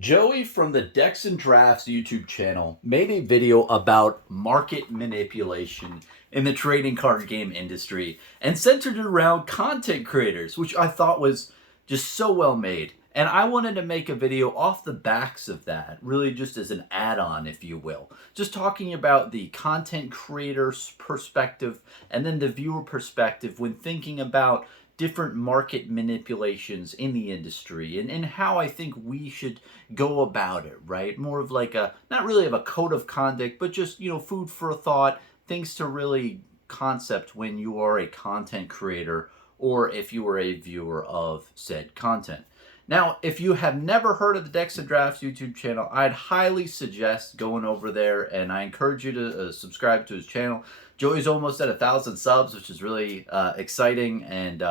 Joey from the Decks and Drafts YouTube channel made a video about market manipulation in the trading card game industry and centered it around content creators, which I thought was just so well made. And I wanted to make a video off the backs of that, really just as an add-on, if you will. Just talking about the content creator's perspective and then the viewer perspective when thinking about different market manipulations in the industry and how I think we should go about it, right? More of like a, not really of a code of conduct, but just, food for thought, things to really concept when you are a content creator or if you are a viewer of said content. Now, if you have never heard of the Decks and Drafts YouTube channel, I'd highly suggest going over there, and I encourage you to subscribe to his channel. Joey's almost at 1,000 subs, which is really exciting, and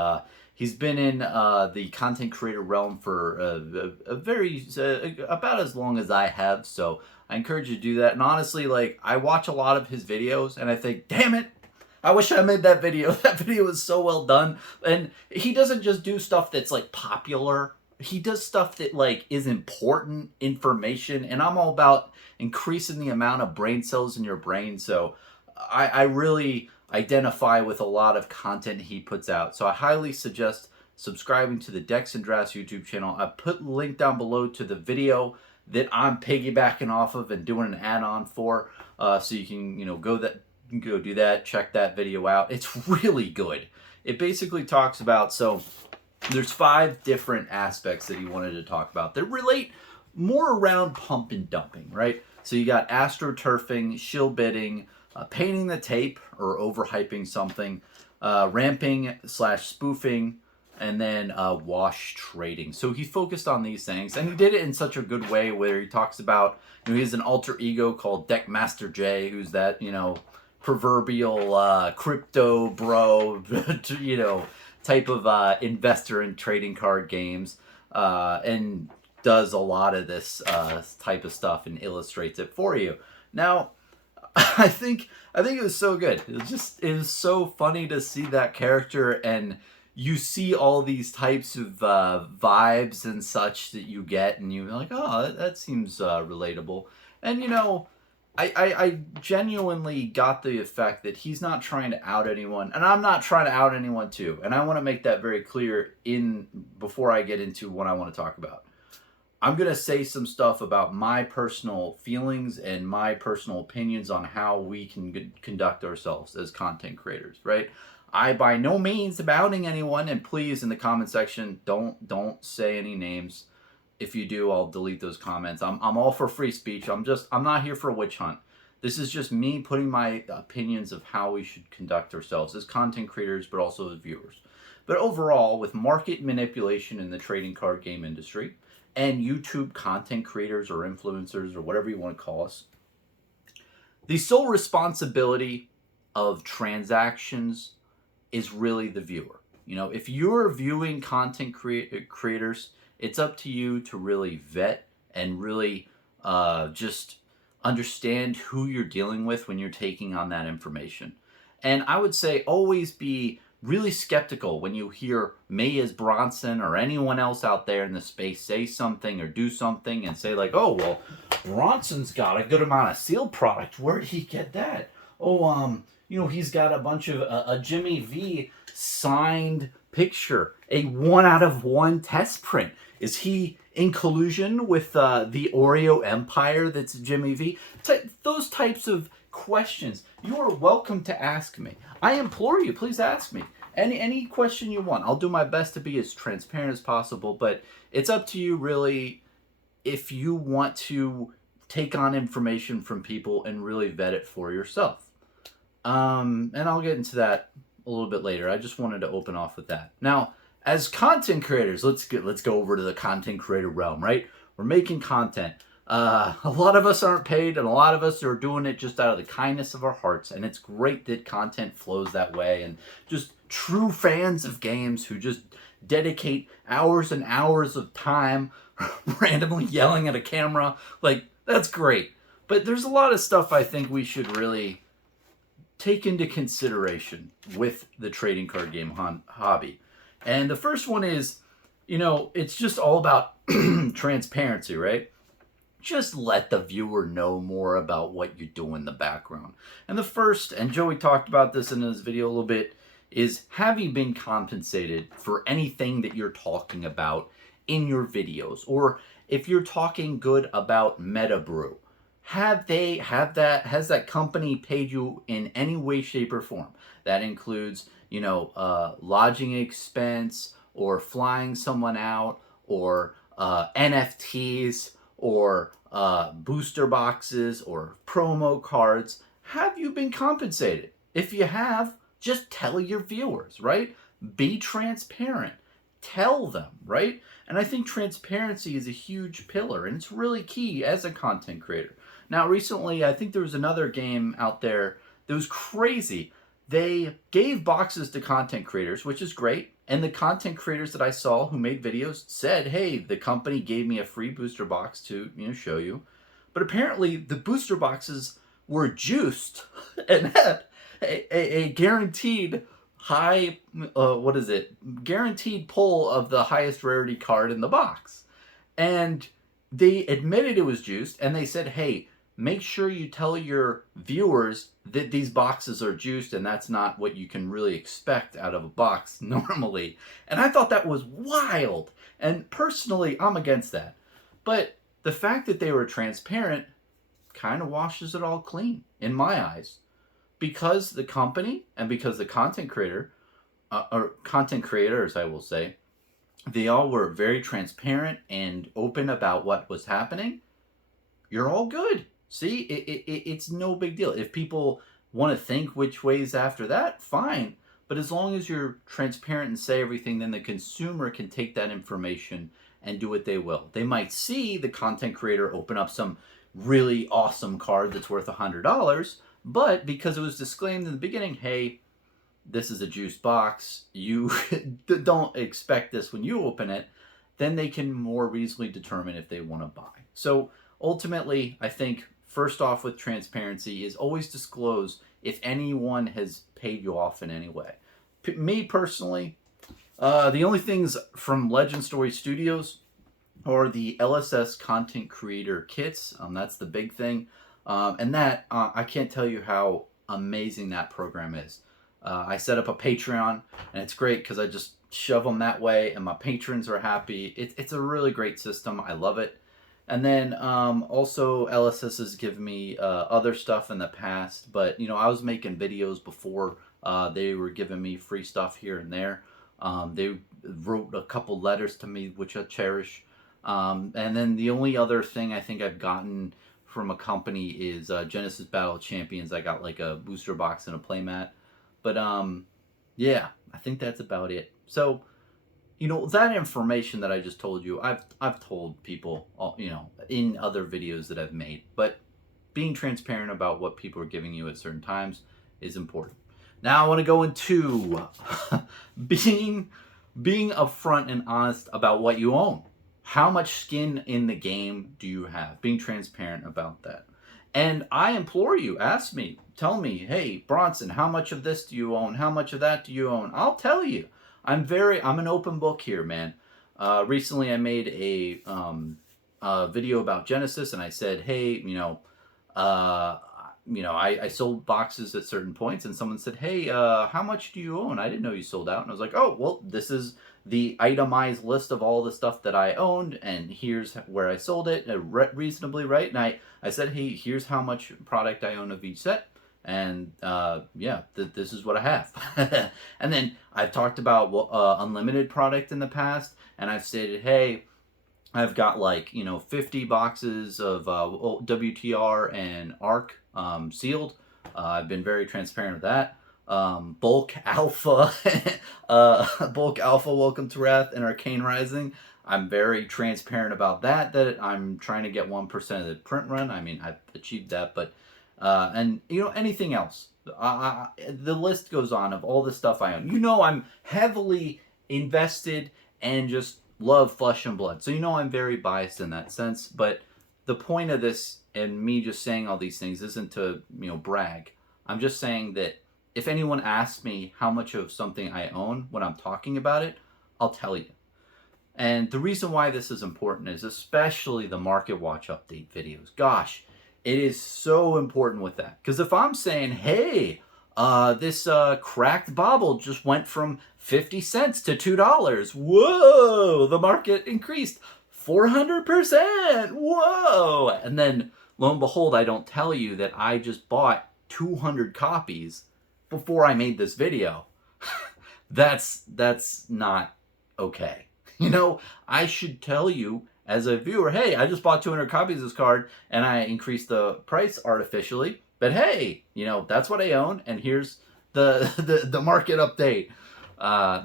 he's been in the content creator realm for about as long as I have, so I encourage you to do that. And honestly, like, I watch a lot of his videos, and I think, damn it, I wish I made that video. That video was so well done. And he doesn't just do stuff that's like popular. He does stuff that like is important information, and I'm all about increasing the amount of brain cells in your brain. So I really identify with a lot of content he puts out. So I highly suggest subscribing to the Decks and Drafts YouTube channel. I put the link down below to the video that I'm piggybacking off of and doing an add-on for, so you can go do that, check that video out. It's really good. It basically talks about, so there's 5 different aspects that he wanted to talk about that relate more around pump and dumping, right? So you got astroturfing, shill bidding, painting the tape or overhyping something, ramping/spoofing, and then wash trading. So he focused on these things, and he did it in such a good way where he talks about, he has an alter ego called Deckmaster J, who's that, proverbial crypto bro, type of investor in trading card games, and does a lot of this type of stuff and illustrates it for you. Now, I think it was so good. It was so funny to see that character, and you see all these types of vibes and such that you get, and you're like, oh, that seems relatable. And I genuinely got the effect that he's not trying to out anyone, and I'm not trying to out anyone too. And I want to make that very clear before I get into what I want to talk about. I'm going to say some stuff about my personal feelings and my personal opinions on how we can conduct ourselves as content creators, right? I by no means am outing anyone, and please, in the comment section, don't say any names. If you do, I'll delete those comments. I'm all for free speech. I'm not here for a witch hunt. This is just me putting my opinions of how we should conduct ourselves as content creators, but also as viewers. But overall, with market manipulation in the trading card game industry and YouTube content creators or influencers or whatever you want to call us, the sole responsibility of transactions is really the viewer. If you're viewing content creators, it's up to you to really vet and really just understand who you're dealing with when you're taking on that information. And I would say always be really skeptical when you hear me as Bronson or anyone else out there in the space say something or do something and say like, oh, well, Bronson's got a good amount of sealed product. Where did he get that? Oh, he's got a bunch of a Jimmy V signed picture, a 1 out of 1 test print. Is he in collusion with the Oreo empire that's Jimmy V? Those types of questions, you are welcome to ask me. I implore you, please ask me. Any question you want. I'll do my best to be as transparent as possible, but it's up to you really if you want to take on information from people and really vet it for yourself. And I'll get into that a little bit later. I just wanted to open off with that. Now, as content creators, let's go over to the content creator realm, right? We're making content. A lot of us aren't paid, and a lot of us are doing it just out of the kindness of our hearts, and it's great that content flows that way, and just true fans of games who just dedicate hours and hours of time randomly yelling at a camera, like, that's great. But there's a lot of stuff I think we should really take into consideration with the trading card game hobby. And the first one is, it's just all about transparency, right? just let the viewer know more about what you do in the background. And the first, and Joey talked about this in his video a little bit, is have you been compensated for anything that you're talking about in your videos? Or if you're talking good about Metabrew, has that company paid you in any way, shape, or form? That includes, lodging expense, or flying someone out, or NFTs, or booster boxes, or promo cards. Have you been compensated? If you have, just tell your viewers, right? Be transparent. Tell them, right? And I think transparency is a huge pillar, and it's really key as a content creator. Now, recently, I think there was another game out there that was crazy. They gave boxes to content creators, which is great. And the content creators that I saw who made videos said, hey, the company gave me a free booster box to, show you. But apparently the booster boxes were juiced and had a guaranteed high, guaranteed pull of the highest rarity card in the box. And they admitted it was juiced, and they said, hey, make sure you tell your viewers that these boxes are juiced, and that's not what you can really expect out of a box normally. And I thought that was wild. And personally, I'm against that. But the fact that they were transparent kind of washes it all clean in my eyes. Because the company and because the content creator, or content creators, I will say, they all were very transparent and open about what was happening, you're all good. See, it's no big deal. If people want to think which ways after that, fine. But as long as you're transparent and say everything, then the consumer can take that information and do what they will. They might see the content creator open up some really awesome card that's worth $100, but because it was disclaimed in the beginning, hey, this is a juice box, you don't expect this when you open it, then they can more reasonably determine if they want to buy. So ultimately, I think first off with transparency is always disclose if anyone has paid you off in any way. Me personally, the only things from Legend Story Studios are the LSS content creator kits. That's the big thing. And that, I can't tell you how amazing that program is. I set up a Patreon, and it's great because I just shove them that way, and my patrons are happy. It's a really great system. I love it. And then also LSS has given me other stuff in the past, but I was making videos before they were giving me free stuff here and there. They wrote a couple letters to me, which I cherish. And then the only other thing I think I've gotten from a company is Genesis Battle of Champions. I got like a booster box and a playmat. But yeah, I think that's about it. So, that information that I just told you, I've told people, in other videos that I've made. But being transparent about what people are giving you at certain times is important. Now I want to go into being upfront and honest about what you own. How much skin in the game do you have? Being transparent about that. And I implore you, ask me, tell me, hey, Bronson, how much of this do you own? How much of that do you own? I'll tell you. I'm an open book here, man. Recently I made a video about Genesis, and I said, hey, I sold boxes at certain points, and someone said, hey, how much do you own? I didn't know you sold out. And I was like, oh, well, this is the itemized list of all the stuff that I owned, and here's where I sold it reasonably, right? And I said, hey, here's how much product I own of each set, and this is what I have. And then I've talked about unlimited product in the past, and I've stated, hey, I've got 50 boxes of WTR and ARC sealed. I've been very transparent with that. Bulk Alpha, Welcome to Wrath, and Arcane Rising. I'm very transparent about that I'm trying to get 1% of the print run. I mean, I've achieved that, but and anything else. The list goes on of all the stuff I own. I'm heavily invested and just love Flesh and Blood. So I'm very biased in that sense. But the point of this and me just saying all these things isn't to brag. I'm just saying that if anyone asks me how much of something I own when I'm talking about it, I'll tell you. And the reason why this is important is especially the Market Watch update videos. Gosh, it is so important with that. Because if I'm saying, hey, this cracked bobble just went from 50 cents to $2. Whoa, the market increased 400%. Whoa. And then lo and behold, I don't tell you that I just bought 200 copies before I made this video. That's not okay. You know, I should tell you as a viewer, hey, I just bought 200 copies of this card and I increased the price artificially. But hey, you know, that's what I own, and here's the market update.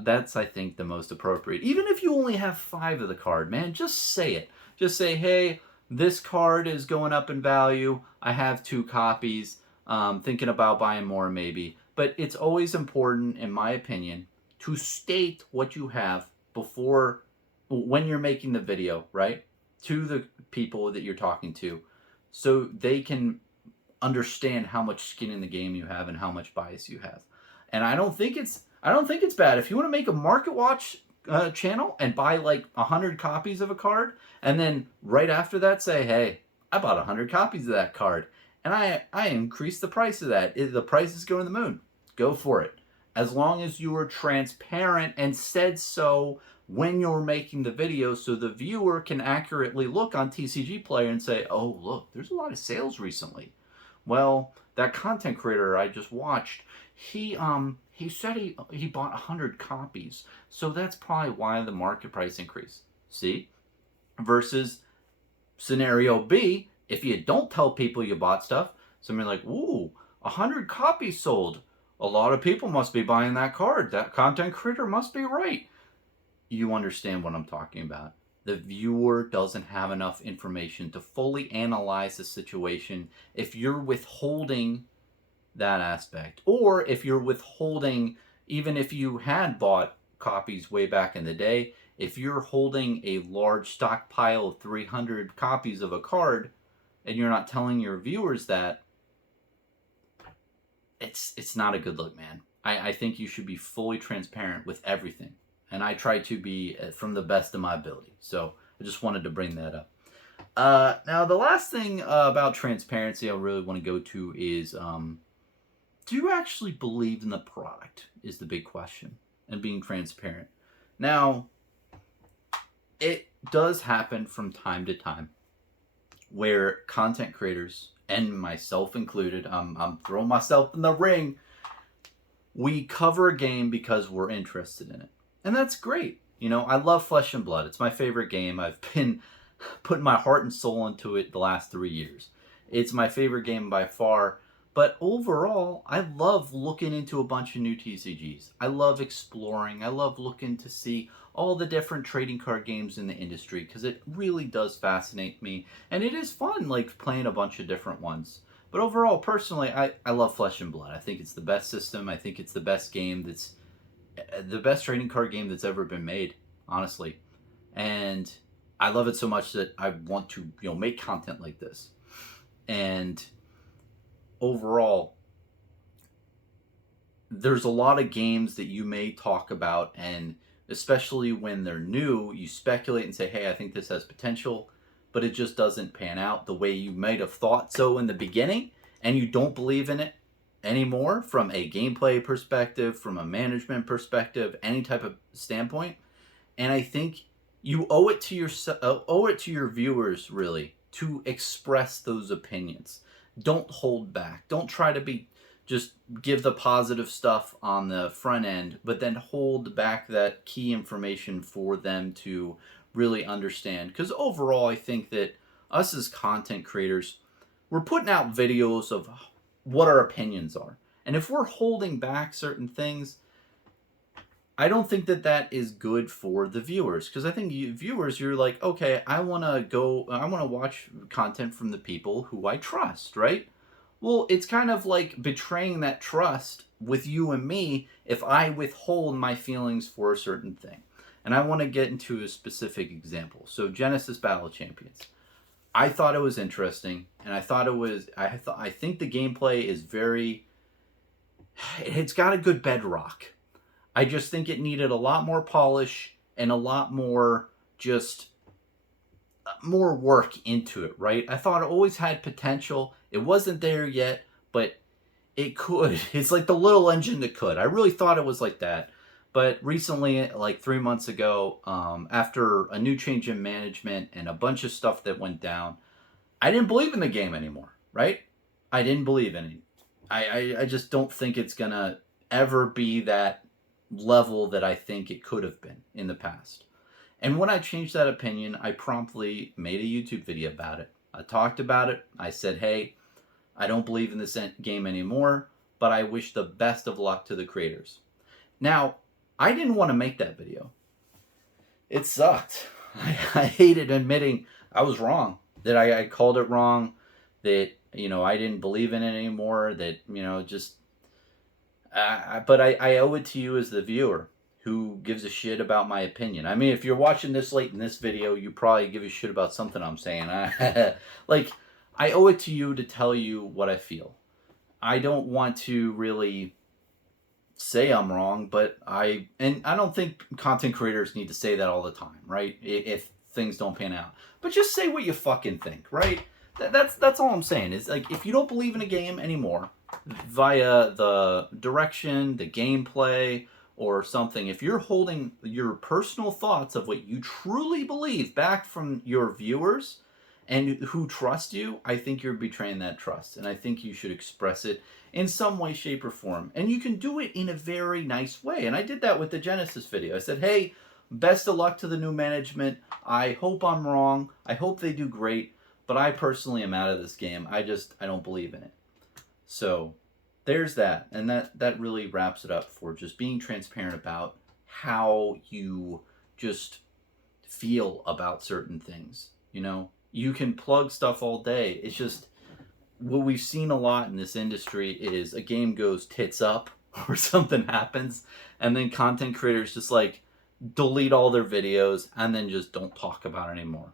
That's, I think, the most appropriate. Even if you only have 5 of the card, man, just say it. Just say, hey, this card is going up in value. I have 2 copies. Thinking about buying more maybe. But it's always important, in my opinion, to state what you have before, when you're making the video, right? To the people that you're talking to, so they can understand how much skin in the game you have and how much bias you have. And I don't think it's bad if you want to make a Market Watch channel and buy like 100 copies of a card, and then right after that say, hey, I bought 100 copies of that card and I increased the price of that. The price is going to the moon. Go for it. As long as you are transparent and said so when you're making the video, so the viewer can accurately look on TCG Player and say, oh, look, there's a lot of sales recently. Well, that content creator I just watched, he said he bought 100 copies. So that's probably why the market price increased. See? Versus scenario B, if you don't tell people you bought stuff, somebody like, ooh, 100 copies sold. A lot of people must be buying that card. That content creator must be right. You understand what I'm talking about. The viewer doesn't have enough information to fully analyze the situation if you're withholding that aspect. Or if you're withholding, even if you had bought copies way back in the day, if you're holding a large stockpile of 300 copies of a card and you're not telling your viewers that, it's not a good look, man. I think you should be fully transparent with everything. And I try to be from the best of my ability. So I just wanted to bring that up. Now, the last thing about transparency I really want to go to is, do you actually believe in the product is the big question, and being transparent. Now, it does happen from time to time where content creators, and myself included, I'm throwing myself in the ring, we cover a game because we're interested in it. And that's great. You know, I love Flesh and Blood. It's my favorite game. I've been putting my heart and soul into it the last 3 years. It's my favorite game by far. But overall, I love looking into a bunch of new TCGs. I love exploring. I love looking to see all the different trading card games in the industry because it really does fascinate me. And it is fun, like, playing a bunch of different ones. But overall, personally, I love Flesh and Blood. I think it's the best system. I think it's the best game that's the best trading card game that's ever been made, honestly. And I love it so much that I want to, make content like this. And overall, there's a lot of games that you may talk about, and especially when they're new, you speculate and say, hey, I think this has potential, but it just doesn't pan out the way you might have thought so in the beginning, and you don't believe in it anymore from a gameplay perspective, from a management perspective, any type of standpoint. And I think you owe it to your viewers, really, to express those opinions. Don't hold back. Don't try to just give the positive stuff on the front end, but then hold back that key information for them to really understand. Because overall, I think that us as content creators, we're putting out videos of what our opinions are. And if we're holding back certain things, I don't think that is good for the viewers. Because I think viewers, you're like, okay, I want to watch content from the people who I trust, right? Well, it's kind of like betraying that trust with you and me if I withhold my feelings for a certain thing. And I want to get into a specific example. So Genesis Battle Champions. I thought it was interesting, and I think the gameplay is it's got a good bedrock. I just think it needed a lot more polish and a lot more just more work into it, right? I thought it always had potential. It wasn't there yet, but it could. It's like the little engine that could. I really thought it was like that. But recently, like 3 months ago, after a new change in management and a bunch of stuff that went down, I didn't believe in the game anymore, right? I didn't believe in it. I just don't think it's going to ever be that level that I think it could have been in the past. And when I changed that opinion, I promptly made a YouTube video about it. I talked about it. I said, hey, I don't believe in this game anymore, but I wish the best of luck to the creators. Now, I didn't want to make that video. It sucked. I hated admitting I was wrong, that I called it wrong, that, I didn't believe in it anymore, that, just... but I owe it to you as the viewer who gives a shit about my opinion. I mean, if you're watching this late in this video, you probably give a shit about something I'm saying. Like, I owe it to you to tell you what I feel. I don't want to really say I'm wrong, but I don't think content creators need to say that all the time, right? If things don't pan out. But just say what you fucking think, right? That's all I'm saying. Is like, if you don't believe in a game anymore, via the direction, the gameplay, or something, if you're holding your personal thoughts of what you truly believe back from your viewers and who trust you, I think you're betraying that trust. And I think you should express it in some way, shape, or form. And you can do it in a very nice way. And I did that with the Genesis video. I said, hey, best of luck to the new management. I hope I'm wrong. I hope they do great. But I personally am out of this game. I don't believe in it. So there's that. And that really wraps it up for just being transparent about how you just feel about certain things. You can plug stuff all day. It's just what we've seen a lot in this industry is a game goes tits up or something happens, and then content creators just like delete all their videos and then just don't talk about it anymore.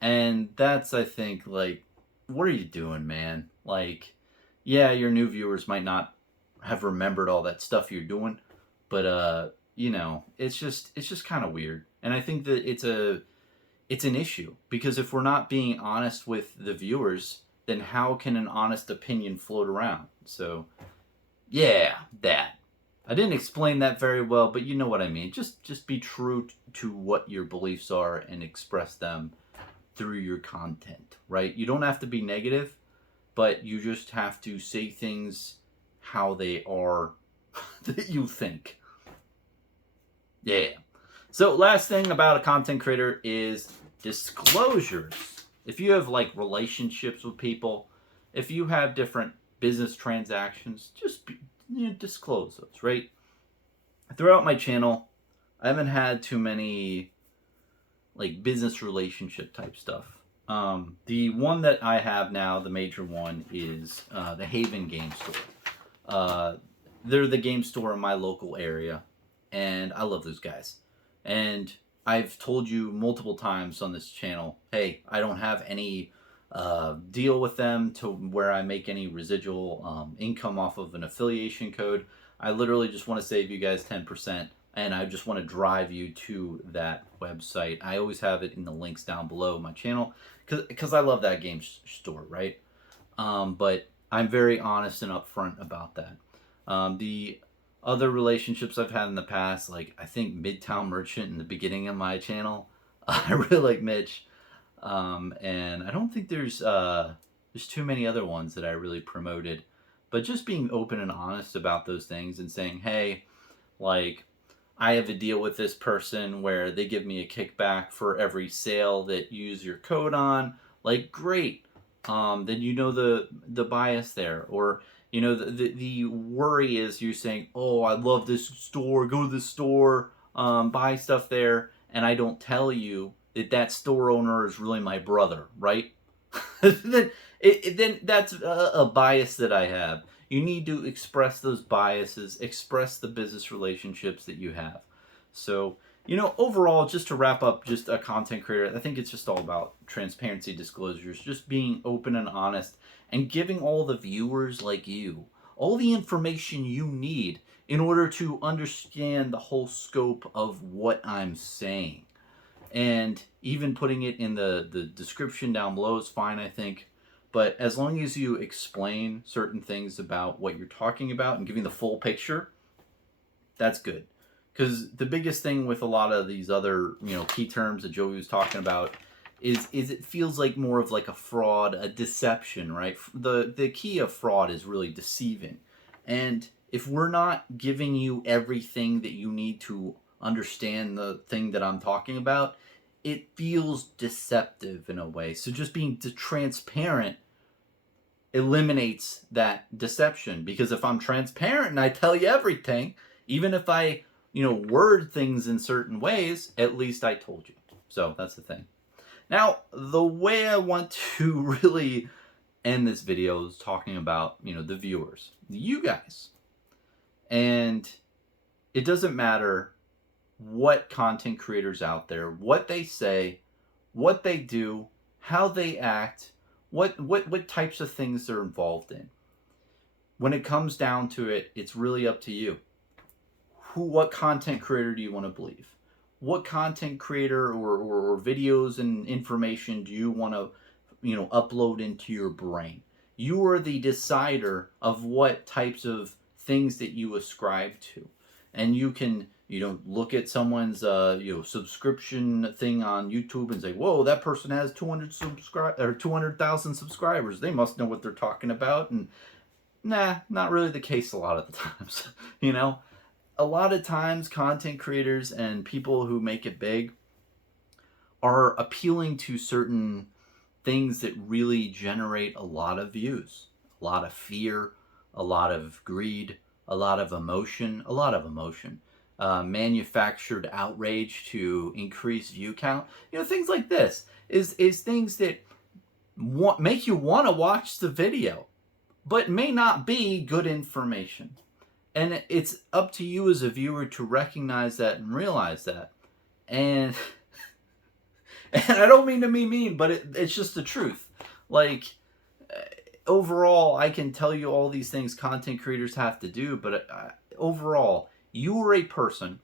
And that's, I think, like, what are you doing, man? Like, yeah, your new viewers might not have remembered all that stuff you're doing, but it's just kind of weird. And I think that it's an issue, because if we're not being honest with the viewers, then how can an honest opinion float around? So, yeah, that. I didn't explain that very well, but you know what I mean. Just be true to what your beliefs are and express them through your content, right? You don't have to be negative, but you just have to say things how they are that you think. Yeah. So last thing about a content creator is disclosures. If you have like relationships with people, if you have different business transactions, just disclose those, right? Throughout my channel, I haven't had too many like business relationship type stuff. The one that I have now, the major one, is the Haven Game Store. They're the game store in my local area, and I love those guys. And I've told you multiple times on this channel, hey, I don't have any deal with them to where I make any residual income off of an affiliation code. I literally just want to save you guys 10%, and I just want to drive you to that website. I always have it in the links down below my channel because I love that game store, right? But I'm very honest and upfront about that. The other relationships I've had in the past, like I think Midtown Merchant in the beginning of my channel, I really like Mitch, and I don't think there's too many other ones that I really promoted. But just being open and honest about those things and saying, hey, like, I have a deal with this person where they give me a kickback for every sale that you use your code on. Like, great. Then you know the bias there. Or, the worry is you saying, oh, I love this store. Go to this store. Buy stuff there. And I don't tell you that store owner is really my brother, right? then that's a bias that I have. You need to express those biases, express the business relationships that you have. So, overall, just to wrap up, just a content creator, I think it's just all about transparency, disclosures, just being open and honest, and giving all the viewers like you all the information you need in order to understand the whole scope of what I'm saying. And even putting it in the description down below is fine, I think. But as long as you explain certain things about what you're talking about and giving the full picture, that's good. Because the biggest thing with a lot of these other, key terms that Joey was talking about is it feels like more of like a fraud, a deception, right? The key of fraud is really deceiving. And if we're not giving you everything that you need to understand the thing that I'm talking about, it feels deceptive in a way. So just being transparent eliminates that deception, because if I'm transparent and I tell you everything, even if I, word things in certain ways, at least I told you. So that's the thing. Now, the way I want to really end this video is talking about, the viewers, you guys. And it doesn't matter what content creators out there, what they say, what they do, how they act, what types of things they're involved in. When it comes down to it, it's really up to you. What content creator do you want to believe? What content creator or videos and information do you want to, upload into your brain? You are the decider of what types of things that you ascribe to. And you can, look at someone's, subscription thing on YouTube and say, whoa, that person has 200,000 subscribers. They must know what they're talking about. And nah, not really the case a lot of the times, A lot of times content creators and people who make it big are appealing to certain things that really generate a lot of views, a lot of fear, a lot of greed, a lot of emotion, manufactured outrage to increase view count. Things like this is things that make you want to watch the video, but may not be good information. And it's up to you as a viewer to recognize that and realize that. And I don't mean to be mean, but it's just the truth. Like, overall, I can tell you all these things content creators have to do, but overall, you are a person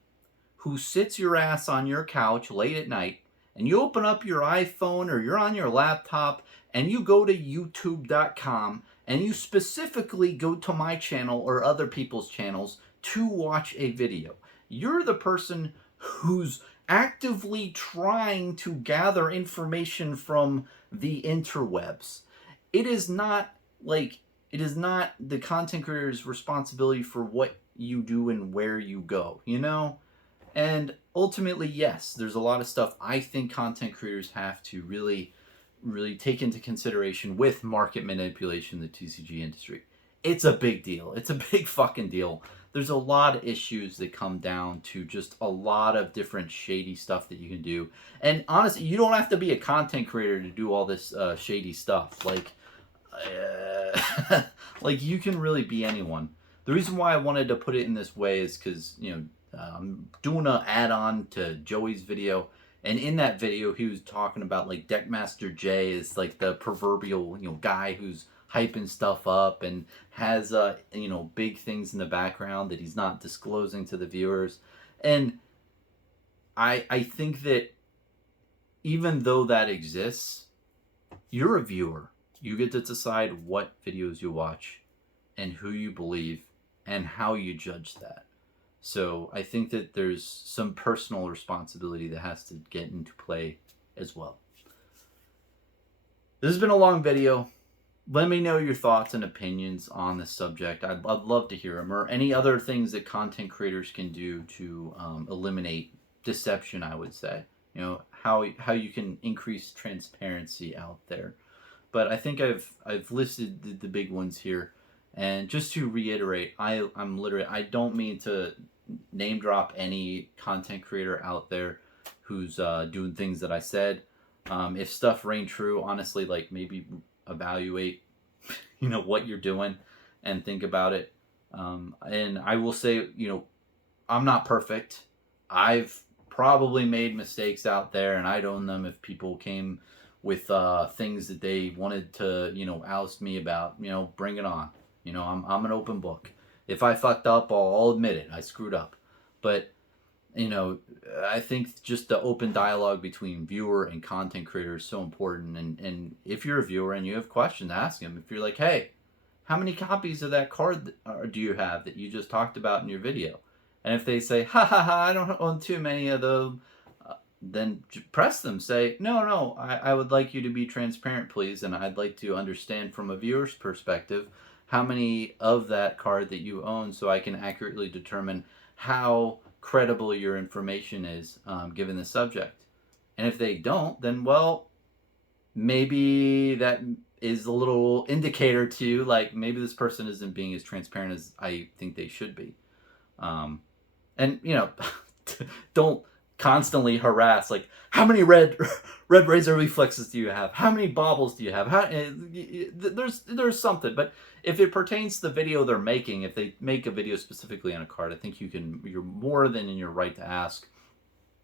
who sits your ass on your couch late at night, and you open up your iPhone or you're on your laptop, and you go to youtube.com, and you specifically go to my channel or other people's channels to watch a video. You're the person who's actively trying to gather information from the interwebs. It is not the content creator's responsibility for what you do and where you go, And ultimately, yes, there's a lot of stuff I think content creators have to really take into consideration with market manipulation in the TCG industry. It's a big deal. It's a big fucking deal. There's a lot of issues that come down to just a lot of different shady stuff that you can do. And honestly, you don't have to be a content creator to do all this shady stuff. Like you can really be anyone. The reason why I wanted to put it in this way is because, I'm doing an add-on to Joey's video. And in that video, he was talking about like Deckmaster J is like the proverbial, guy who's hyping stuff up and has, big things in the background that he's not disclosing to the viewers. And I think that even though that exists, you're a viewer. You get to decide what videos you watch and who you believe and how you judge that. So I think that there's some personal responsibility that has to get into play as well. This has been a long video. Let me know your thoughts and opinions on this subject. I'd love to hear them, or any other things that content creators can do to eliminate deception, I would say. How you can increase transparency out there. But I think I've listed the big ones here. And just to reiterate, I don't mean to name drop any content creator out there who's doing things that I said. If stuff rang true, honestly, like maybe evaluate, what you're doing and think about it. And I will say, I'm not perfect. I've probably made mistakes out there, and I'd own them if people came with things that they wanted to, oust me about. Bring it on. I'm an open book. If I fucked up, I'll admit it. I screwed up. But you know, I think just the open dialogue between viewer and content creator is so important. And if you're a viewer and you have questions, ask them. If you're like, hey, how many copies of that card do you have that you just talked about in your video? And if they say, ha ha ha, I don't own too many of them, then press them. Say, no, no, I would like you to be transparent, please. And I'd like to understand from a viewer's perspective how many of that card that you own so I can accurately determine how credible your information is given the subject. And if they don't, then, well, maybe that is a little indicator to like maybe this person isn't being as transparent as I think they should be. Um, and you know, don't constantly harass like how many red razor reflexes do you have? How many baubles do you have? There's something, but if it pertains to the video they're making, if they make a video specifically on a card, I think you're more than in your right to ask.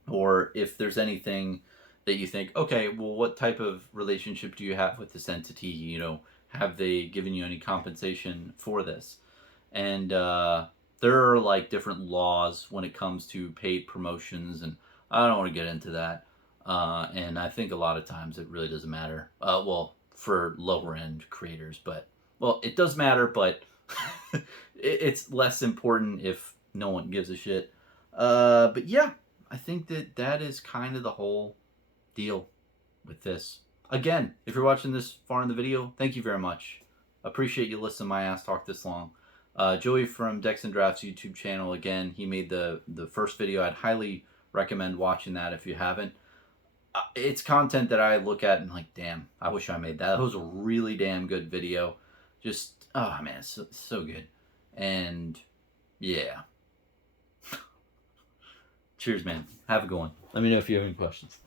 Or if there's anything that you think, okay, well, what type of relationship do you have with this entity? You know, have they given you any compensation for this? And there are like different laws when it comes to paid promotions, and I don't want to get into that. And I think a lot of times it really doesn't matter. Well, for lower end creators, but well, it does matter, but it's less important if no one gives a shit. But yeah, I think that is kind of the whole deal with this. Again, if you're watching this far in the video, thank you very much. Appreciate you listening to my ass talk this long. Joey from Decks and Drafts YouTube channel, again, he made the first video. I'd highly recommend watching that if you haven't. It's content that I look at and like, damn, I wish I made that. That was a really damn good video. Just, oh man, it's so good. And yeah. Cheers, man. Have a good one. Let me know if you have any questions.